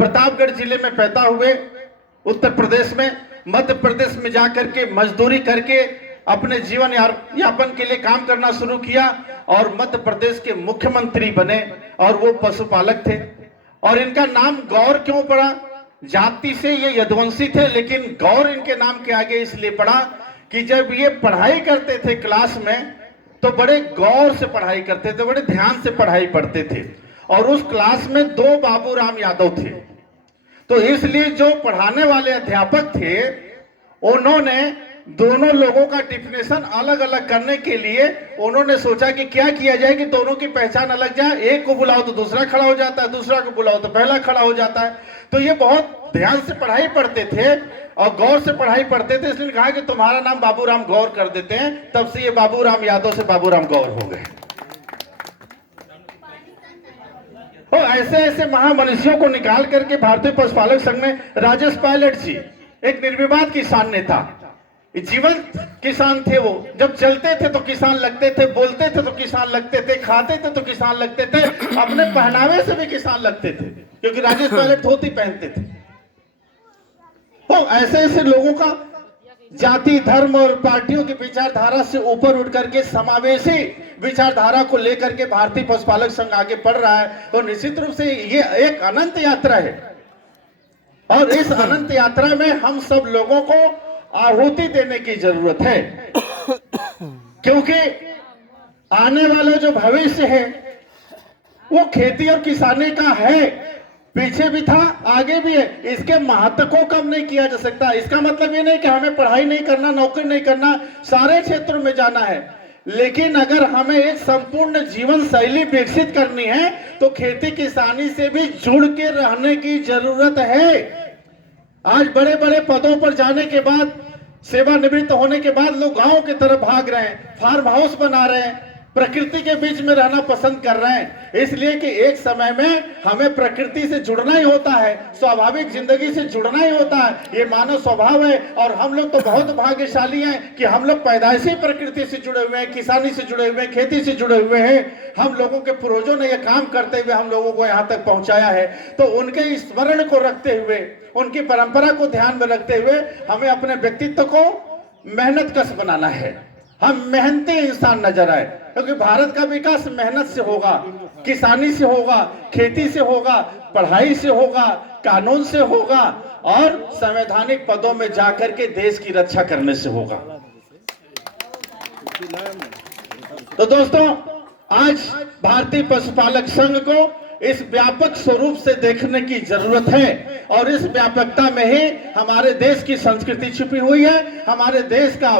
प्रतापगढ़ जिले में पैदा हुए, उत्तर प्रदेश में, मध्य प्रदेश में जाकर के मजदूरी करके अपने जीवन यापन के लिए काम करना शुरू किया और मध्य प्रदेश के मुख्यमंत्री बने और वो पशुपालक थे। और इनका नाम गौर क्यों पड़ा? जाति से ये यदुवंशी थे, लेकिन गौर इनके नाम के आगे इसलिए पड़ा कि जब ये पढ़ाई करते थे क्लास में तो बड़े गौर से पढ़ाई करते थे, बड़े ध्यान से पढ़ाई पढ़ते थे। और उस क्लास में 2 बाबूराम यादव थे, तो इसलिए जो पढ़ाने वाले अध्यापक थे उन्होंने दोनों लोगों का डिफिनेशन अलग अलग करने के लिए उन्होंने सोचा कि क्या किया जाए कि दोनों की पहचान अलग जाए। एक को बुलाओ तो दूसरा खड़ा हो जाता है, दूसरा को बुलाओ तो पहला खड़ा हो जाता है। तो ये बहुत ध्यान से पढ़ाई पढ़ते थे और गौर से पढ़ाई पढ़ते थे, इसलिए कहा कि तुम्हारा नाम बाबूराम गौर कर देते हैं। तब से ये बाबूराम यादव से बाबूराम गौर हो गए। और ऐसे ऐसे महामनुष्यों को निकाल करके भारतीय पशुपालक संघ में राजेश पायलट जी एक निर्विवाद किसान नेता, जीवंत किसान थे। वो जब चलते थे तो किसान लगते थे, बोलते थे तो किसान लगते थे, खाते थे तो किसान लगते थे, अपने पहनावे से भी किसान लगते थे, क्योंकि राजेश पायलट धोती पहनते थे। तो ऐसे ऐसे लोगों का जाति, धर्म और पार्टियों की विचारधारा से ऊपर उठ करके समावेशी विचारधारा को लेकर के भारतीय पशुपालक संघ आगे बढ़ रहा है। तो निश्चित रूप से ये एक अनंत यात्रा है और इस अनंत यात्रा में हम सब लोगों को आहुति देने की जरूरत है, क्योंकि आने वाला जो भविष्य है वो खेती और किसानी का है। पीछे भी था, आगे भी है। इसके महत्व को कम नहीं किया जा सकता। इसका मतलब ये नहीं कि हमें पढ़ाई नहीं करना, नौकरी नहीं करना, सारे क्षेत्रों में जाना है, लेकिन अगर हमें एक संपूर्ण जीवन शैली विकसित करनी है तो खेती किसानी से भी जुड़ के रहने की जरूरत है। आज बड़े बड़े पदों पर जाने के बाद, सेवानिवृत्त होने के बाद लोग गांव की तरफ भाग रहे हैं, फार्म हाउस बना रहे हैं, प्रकृति के बीच में रहना पसंद कर रहे हैं, इसलिए कि एक समय में हमें प्रकृति से जुड़ना ही होता है, स्वाभाविक जिंदगी से जुड़ना ही होता है। ये मानव स्वभाव है और हम लोग तो बहुत भाग्यशाली हैं कि हम लोग पैदाइशी प्रकृति से जुड़े हुए हैं, किसानी से जुड़े हुए हैं, खेती से जुड़े हुए हैं। हम लोगों के पूर्वजों ने यह काम करते हुए हम लोगों को यहाँ तक पहुंचाया है। तो उनके स्मरण को रखते हुए, उनकी परंपरा को ध्यान में रखते हुए हमें अपने व्यक्तित्व को मेहनत कश बनाना है, हम मेहनती इंसान नजर आए, क्योंकि भारत का विकास मेहनत से होगा, किसानी से होगा, खेती से होगा, पढ़ाई से होगा, कानून से होगा और संवैधानिक पदों में जाकर के देश की रक्षा करने से होगा। तो दोस्तों, आज भारतीय पशुपालक संघ को इस व्यापक स्वरूप से देखने की जरूरत है और इस व्यापकता में ही हमारे देश की संस्कृति छुपी हुई है, हमारे देश का